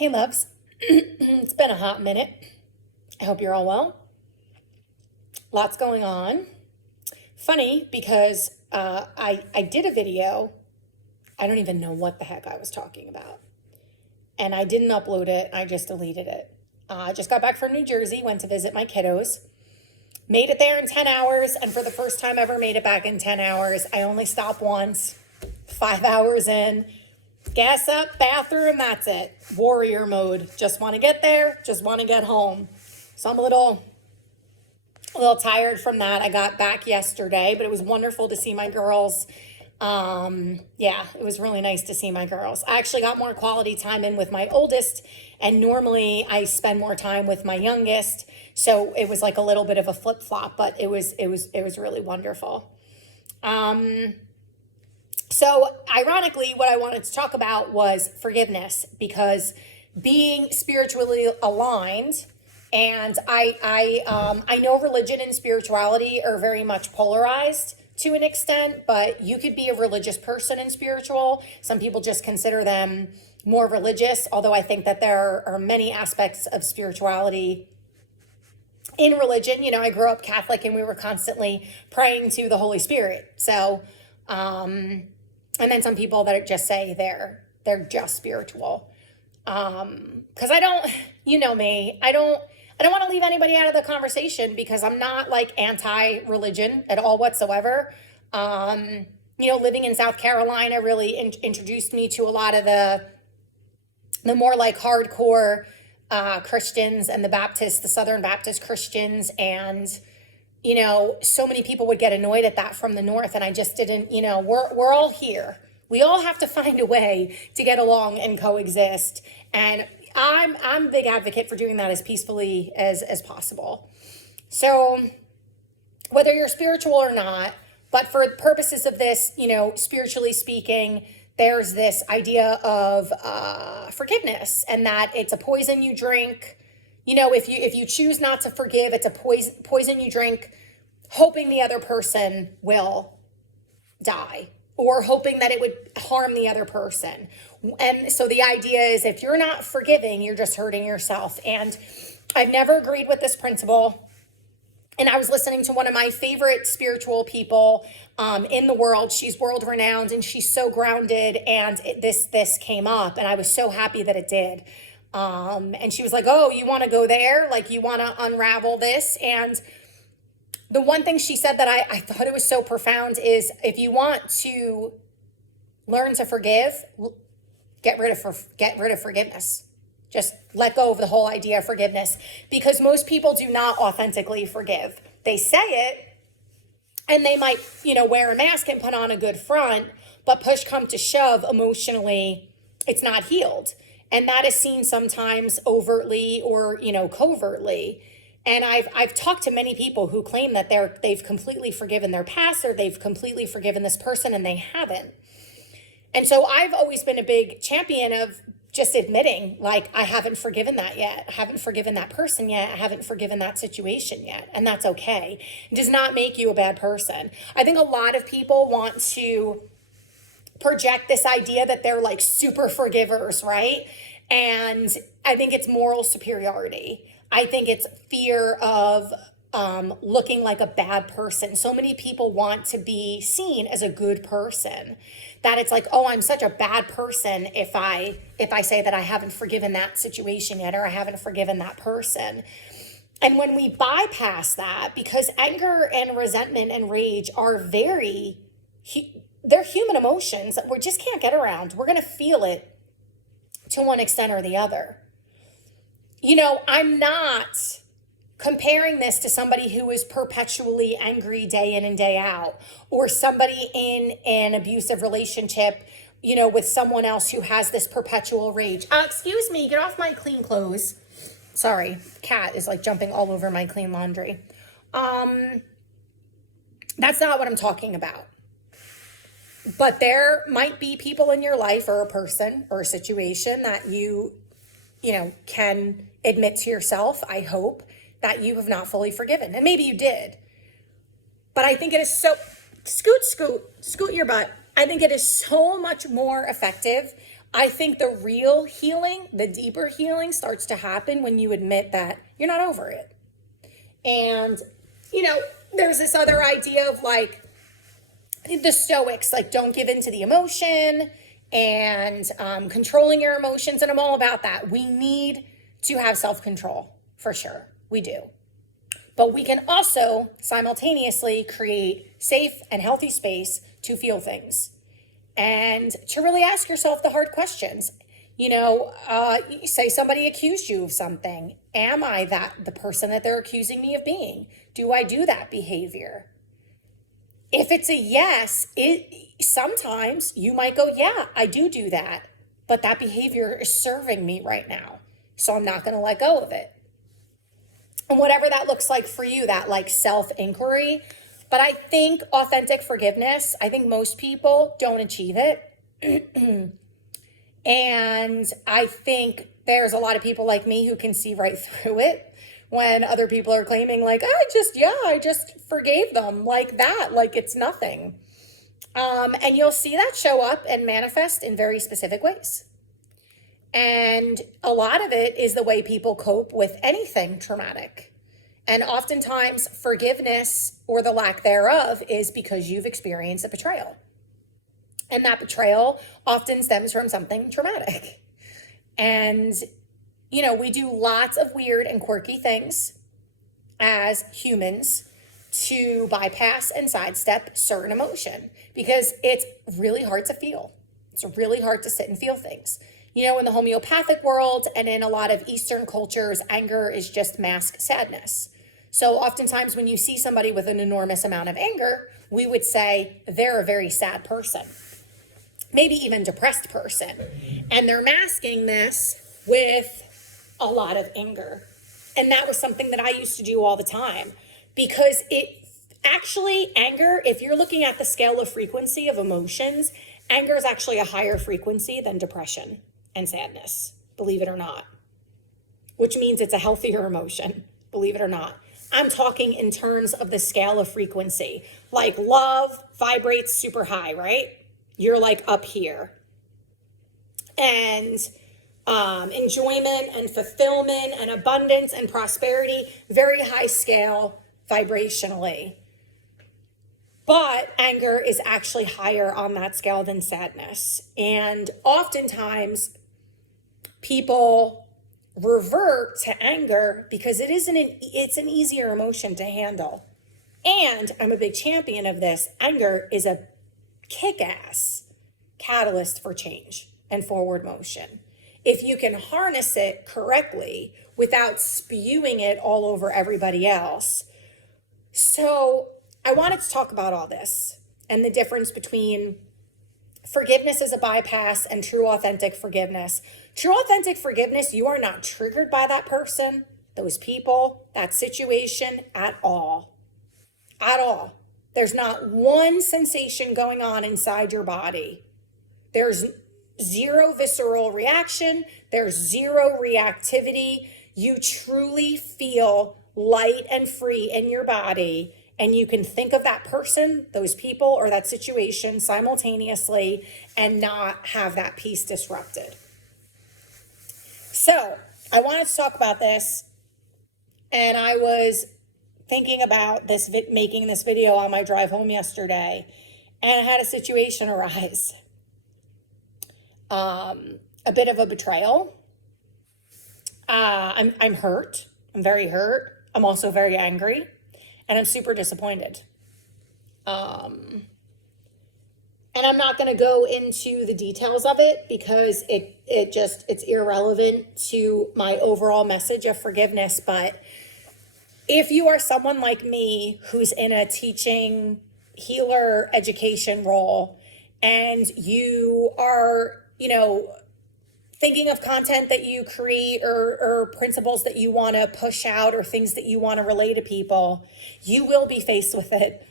Hey, loves. It's been a hot minute. I hope you're all well. Lots going on. Funny because I did a video. I don't even know what the heck I was talking about. And I didn't upload it. I just deleted it. I just got back from New Jersey, went to visit my kiddos. Made it there in 10 hours. And for the first time ever made it back in 10 hours. I only stopped once. 5 hours in. Gas up, bathroom, that's it. Warrior mode. Just want to get there, just want to get home. So I'm a little tired from that. I got back yesterday, but it was wonderful to see my girls. Yeah, it was really nice to see my girls. I actually got more quality time in with my oldest, and normally I spend more time with my youngest. So it was like a little bit of a flip-flop, but it was really wonderful. So ironically, what I wanted to talk about was forgiveness, because being spiritually aligned, and I know religion and spirituality are very much polarized to an extent, but you could be a religious person and spiritual. Some people just consider them more religious, although I think that there are many aspects of spirituality in religion. You know, I grew up Catholic and we were constantly praying to the Holy Spirit. So, and then some people that just say they're just spiritual. Because I don't, you know me, I don't want to leave anybody out of the conversation, because I'm not like anti-religion at all whatsoever. Living in South Carolina really introduced me to a lot of the more like hardcore Christians and the Southern Baptist Christians. And so many people would get annoyed at that from the north, and I just didn't, we're all here. We all have to find a way to get along and coexist. And I'm a big advocate for doing that as peacefully as possible. So whether you're spiritual or not, but for purposes of this, spiritually speaking, there's this idea of forgiveness, and that it's a poison you drink. If you choose not to forgive, it's a poison you drink, hoping the other person will die, or hoping that it would harm the other person. And so the idea is, if you're not forgiving, you're just hurting yourself. And I've never agreed with this principle. And I was listening to one of my favorite spiritual people in the world. She's world renowned and she's so grounded. And this came up, and I was so happy that it did. And she was like, "Oh, you want to go there? Like, you want to unravel this?" And the one thing she said that I thought it was so profound is, if you want to learn to forgive, get rid of forgiveness. Just let go of the whole idea of forgiveness, because most people do not authentically forgive. They say it, and they might, wear a mask and put on a good front, but push come to shove, emotionally, it's not healed. And that is seen sometimes overtly or, covertly. And I've talked to many people who claim that they've completely forgiven their past, or they've completely forgiven this person, and they haven't. And so I've always been a big champion of just admitting, like, I haven't forgiven that yet. I haven't forgiven that person yet. I haven't forgiven that situation yet. And that's okay. It does not make you a bad person. I think a lot of people want to project this idea that they're like super forgivers, right? And I think it's moral superiority. I think it's fear of looking like a bad person. So many people want to be seen as a good person, that it's like, oh, I'm such a bad person if I say that I haven't forgiven that situation yet, or I haven't forgiven that person. And when we bypass that, because anger and resentment and rage are they're human emotions that we just can't get around. We're going to feel it to one extent or the other. I'm not comparing this to somebody who is perpetually angry day in and day out, or somebody in an abusive relationship, with someone else who has this perpetual rage. Excuse me, get off my clean clothes. Sorry, cat is like jumping all over my clean laundry. That's not what I'm talking about. But there might be people in your life, or a person or a situation, that you can admit to yourself, I hope, that you have not fully forgiven. And maybe you did. But I think it is so, scoot your butt. I think it is so much more effective I think the real healing, the deeper healing, starts to happen when you admit that you're not over it. And, there's this other idea of like the Stoics, like don't give in to the emotion and controlling your emotions. And I'm all about that. We need to have self-control for sure. We do. But we can also simultaneously create safe and healthy space to feel things and to really ask yourself the hard questions. Say somebody accused you of something. Am I the person that they're accusing me of being? Do I do that behavior? If it's a yes, sometimes you might go, yeah, I do that. But that behavior is serving me right now. So I'm not going to let go of it. And whatever that looks like for you, that like self-inquiry. But I think authentic forgiveness, I think most people don't achieve it. And I think there's a lot of people like me who can see right through it when other people are claiming like, I just forgave them like that, like it's nothing. And you'll see that show up and manifest in very specific ways. And a lot of it is the way people cope with anything traumatic. And oftentimes forgiveness or the lack thereof is because you've experienced a betrayal. And that betrayal often stems from something traumatic. And, we do lots of weird and quirky things as humans to bypass and sidestep certain emotion because it's really hard to feel. It's really hard to sit and feel things. In the homeopathic world and in a lot of Eastern cultures, anger is just masked sadness. So oftentimes when you see somebody with an enormous amount of anger, we would say they're a very sad person, maybe even depressed person. And they're masking this with a lot of anger. And that was something that I used to do all the time because anger, if you're looking at the scale of frequency of emotions, anger is actually a higher frequency than depression and sadness, believe it or not, which means it's a healthier emotion, believe it or not. I'm talking in terms of the scale of frequency. Like love vibrates super high, right? You're like up here. And enjoyment and fulfillment and abundance and prosperity, very high scale vibrationally. But anger is actually higher on that scale than sadness. And oftentimes people revert to anger because it's an easier emotion to handle. And I'm a big champion of this. Anger is a kick-ass catalyst for change and forward motion. If you can harness it correctly without spewing it all over everybody else. So I wanted to talk about all this and the difference between forgiveness as a bypass and true authentic forgiveness. True authentic forgiveness, you are not triggered by that person, those people, that situation at all. At all. There's not one sensation going on inside your body. There's zero visceral reaction. There's zero reactivity. You truly feel light and free in your body. And you can think of that person, those people, or that situation simultaneously and not have that peace disrupted. So I wanted to talk about this. And I was thinking about making this video on my drive home yesterday. And I had a situation arise. A bit of a betrayal. I'm hurt. I'm very hurt. I'm also very angry. And I'm super disappointed. And I'm not going to go into the details of it because it's irrelevant to my overall message of forgiveness. But if you are someone like me who's in a teaching, healer, education role, and you are, thinking of content that you create or principles that you want to push out or things that you want to relay to people, you will be faced with it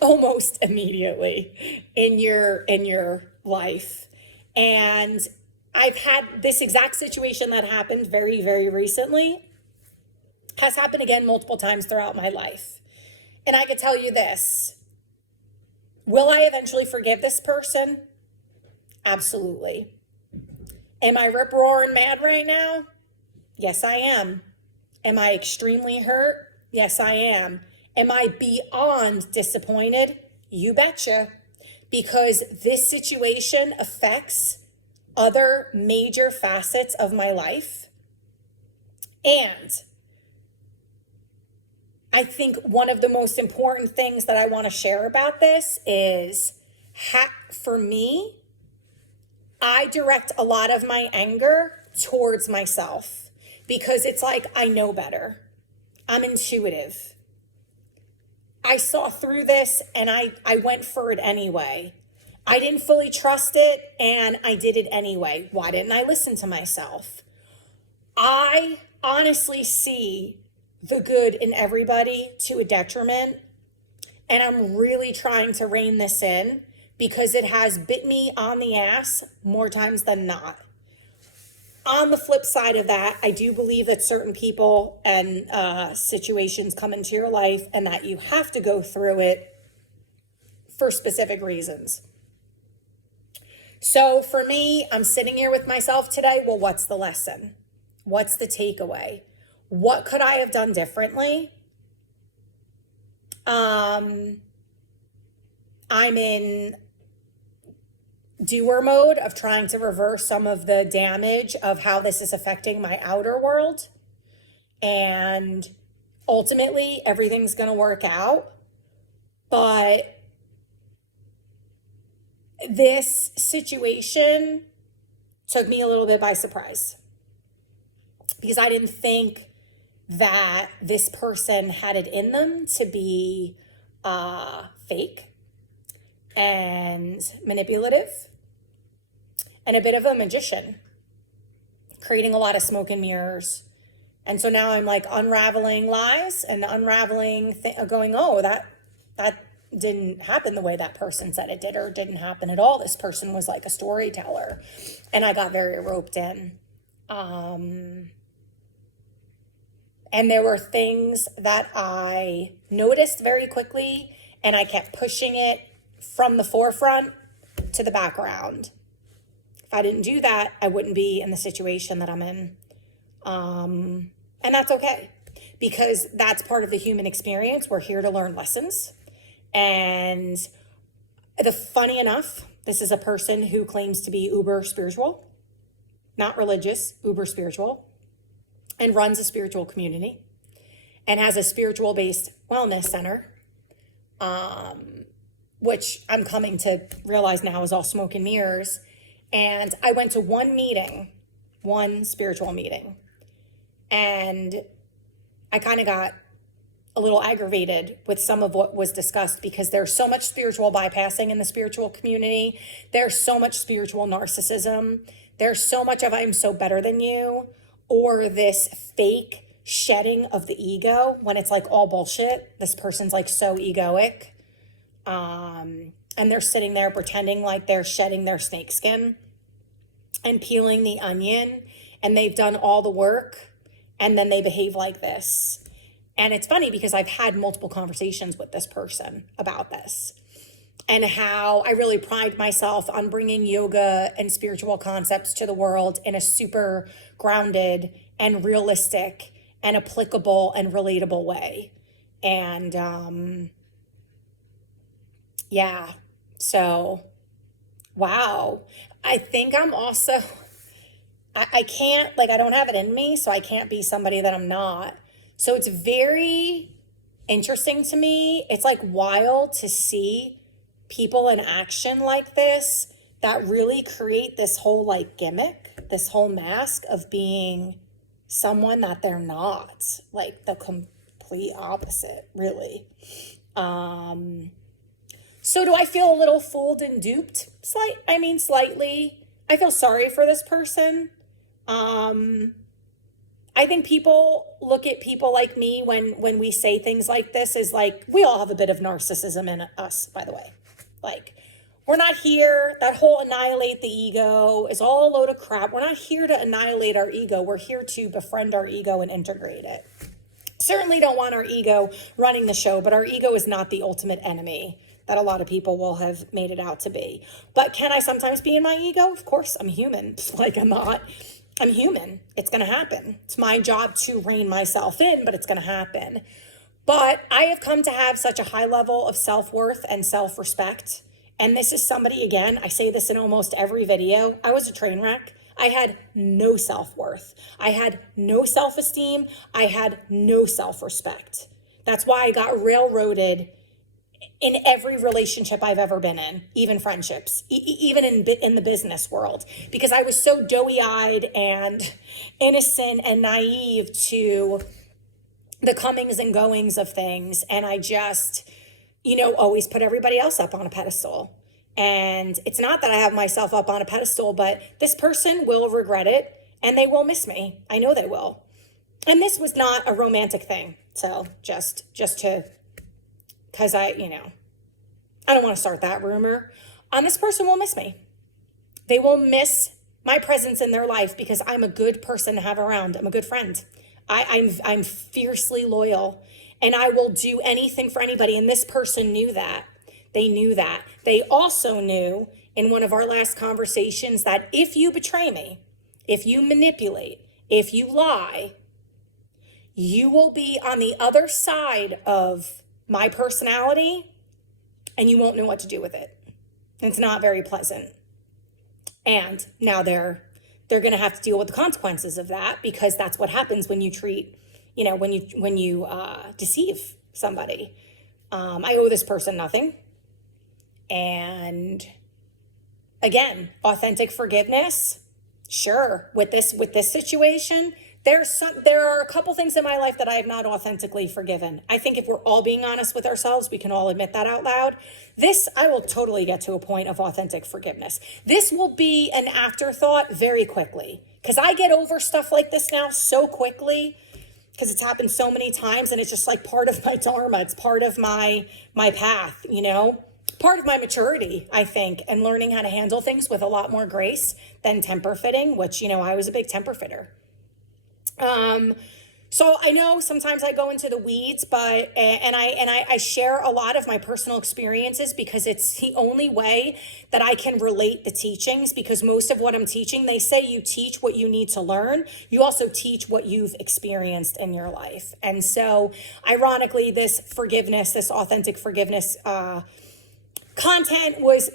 almost immediately in your life. And I've had this exact situation that happened very, very recently, has happened again multiple times throughout my life. And I could tell you this, will I eventually forgive this person? Absolutely. Am I rip roaring mad right now? Yes, I am. Am I extremely hurt? Yes, I am. Am I beyond disappointed? You betcha. Because this situation affects other major facets of my life. And I think one of the most important things that I want to share about this is, for me, I direct a lot of my anger towards myself because it's like I know better. I'm intuitive. I saw through this and I went for it anyway. I didn't fully trust it and I did it anyway. Why didn't I listen to myself? I honestly see the good in everybody to a detriment, and I'm really trying to rein this in because it has bit me on the ass more times than not. On the flip side of that, I do believe that certain people and situations come into your life and that you have to go through it for specific reasons. So for me, I'm sitting here with myself today. Well, what's the lesson? What's the takeaway? What could I have done differently? I'm in doer mode of trying to reverse some of the damage of how this is affecting my outer world. And ultimately, everything's going to work out. But this situation took me a little bit by surprise because I didn't think that this person had it in them to be fake and manipulative and a bit of a magician, creating a lot of smoke and mirrors. And so now I'm like unraveling lies and unraveling, going, oh, that didn't happen the way that person said it did, or didn't happen at all. This person was like a storyteller. And I got very roped in. And there were things that I noticed very quickly, and I kept pushing it from the forefront to the background. If I didn't do that, I wouldn't be in the situation that I'm in. And that's okay, because that's part of the human experience. We're here to learn lessons. And funny enough, this is a person who claims to be uber spiritual, not religious, uber spiritual, and runs a spiritual community and has a spiritual based wellness center, which I'm coming to realize now is all smoke and mirrors. And I went to one spiritual meeting, and I kind of got a little aggravated with some of what was discussed because there's so much spiritual bypassing in the spiritual community. There's so much spiritual narcissism. There's so much of I'm so better than you, or this fake shedding of the ego when it's like all bullshit. This person's like so egoic. And they're sitting there pretending like they're shedding their snakeskin and peeling the onion, and they've done all the work, and then they behave like this. And it's funny because I've had multiple conversations with this person about this and how I really pride myself on bringing yoga and spiritual concepts to the world in a super grounded and realistic and applicable and relatable way. And yeah, so wow. I think I'm also, I can't, like, I don't have it in me, so I can't be somebody that I'm not. So it's very interesting to me. It's like wild to see people in action like this that really create this whole like gimmick, this whole mask of being someone that they're not, like the complete opposite, really. So do I feel a little fooled and duped? Slightly. I feel sorry for this person. I think people look at people like me when we say things like this as like, we all have a bit of narcissism in us, by the way. Like, we're not here, that whole annihilate the ego is all a load of crap. We're not here to annihilate our ego. We're here to befriend our ego and integrate it. Certainly don't want our ego running the show, but our ego is not the ultimate enemy. that a lot of people will have made it out to be. But can I sometimes be in my ego? Of course, I'm human. Like, I'm human. It's going to happen. It's my job to rein myself in, but it's going to happen. But I have come to have such a high level of self-worth and self-respect. And this is somebody, again, I say this in almost every video. I was a train wreck. I had no self-worth. I had no self-esteem. I had no self-respect. That's why I got railroaded in every relationship I've ever been in, even friendships, even in the business world, because I was so doughy-eyed and innocent and naive to the comings and goings of things. And I just, always put everybody else up on a pedestal. And it's not that I have myself up on a pedestal, but this person will regret it and they will miss me. I know they will. And this was not a romantic thing. So just to, because I don't want to start that rumor. This person will miss me. They will miss my presence in their life because I'm a good person to have around. I'm a good friend. I'm fiercely loyal and I will do anything for anybody. And this person knew that. They knew that. They also knew in one of our last conversations that if you betray me, if you manipulate, if you lie, you will be on the other side of my personality and you won't know what to do with it. It's not very pleasant. And now they're going to have to deal with the consequences of that, because that's what happens when you treat, when you deceive somebody. I owe this person nothing. And again, authentic forgiveness. Sure. With this situation, there are a couple things in my life that I have not authentically forgiven. I think if we're all being honest with ourselves, we can all admit that out loud. This, I will totally get to a point of authentic forgiveness. This will be an afterthought very quickly, because I get over stuff like this now so quickly, because it's happened so many times, and it's just like part of my dharma. It's part of my path, part of my maturity, I think, and learning how to handle things with a lot more grace than temper fitting, which, I was a big temper fitter. So I know sometimes I go into the weeds, but, and I share a lot of my personal experiences because it's the only way that I can relate the teachings, because most of what I'm teaching, they say you teach what you need to learn. You also teach what you've experienced in your life. And so ironically, this forgiveness, this authentic forgiveness, content was,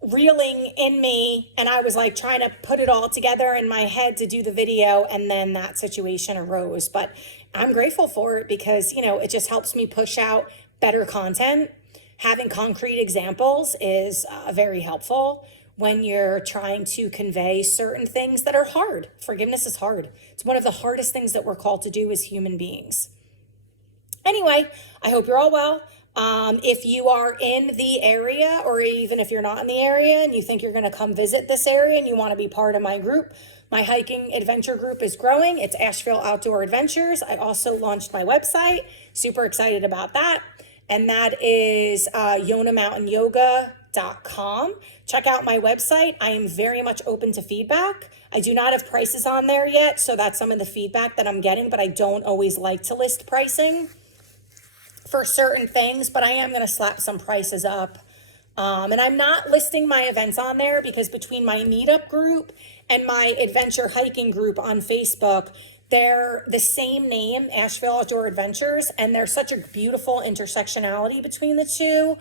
reeling in me, and I was like trying to put it all together in my head to do the video, and then that situation arose. But I'm grateful for it because, it just helps me push out better content. Having concrete examples is very helpful when you're trying to convey certain things that are hard. Forgiveness is hard. It's one of the hardest things that we're called to do as human beings. Anyway, I hope you're all well. If you are in the area, or even if you're not in the area and you think you're going to come visit this area and you want to be part of my group, my hiking adventure group is growing. It's Asheville Outdoor Adventures. I also launched my website. Super excited about that. And that is yonamountainyoga.com. Check out my website. I am very much open to feedback. I do not have prices on there yet, so that's some of the feedback that I'm getting, but I don't always like to list pricing for certain things, but I am going to slap some prices up. And I'm not listing my events on there because between my meetup group and my adventure hiking group on Facebook, they're the same name, Asheville Outdoor Adventures, and there's such a beautiful intersectionality between the two.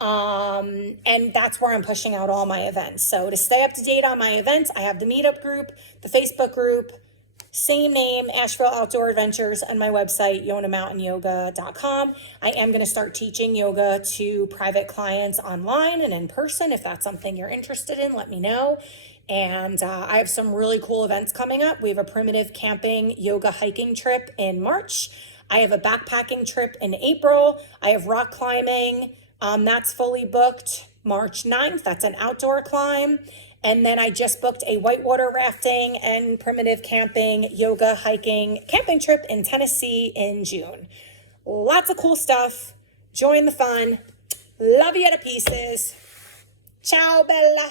And that's where I'm pushing out all my events. So to stay up to date on my events, I have the meetup group, the Facebook group, same name, Asheville Outdoor Adventures, and my website, yonamountainyoga.com. I am going to start teaching yoga to private clients online and in person. If that's something you're interested in, let me know. And I have some really cool events coming up. We have a primitive camping yoga hiking trip in March. I have a backpacking trip in April. I have rock climbing. That's fully booked March 9th. That's an outdoor climb. And then I just booked a whitewater rafting and primitive camping, yoga, hiking, camping trip in Tennessee in June. Lots of cool stuff. Join the fun. Love you to pieces. Ciao, Bella.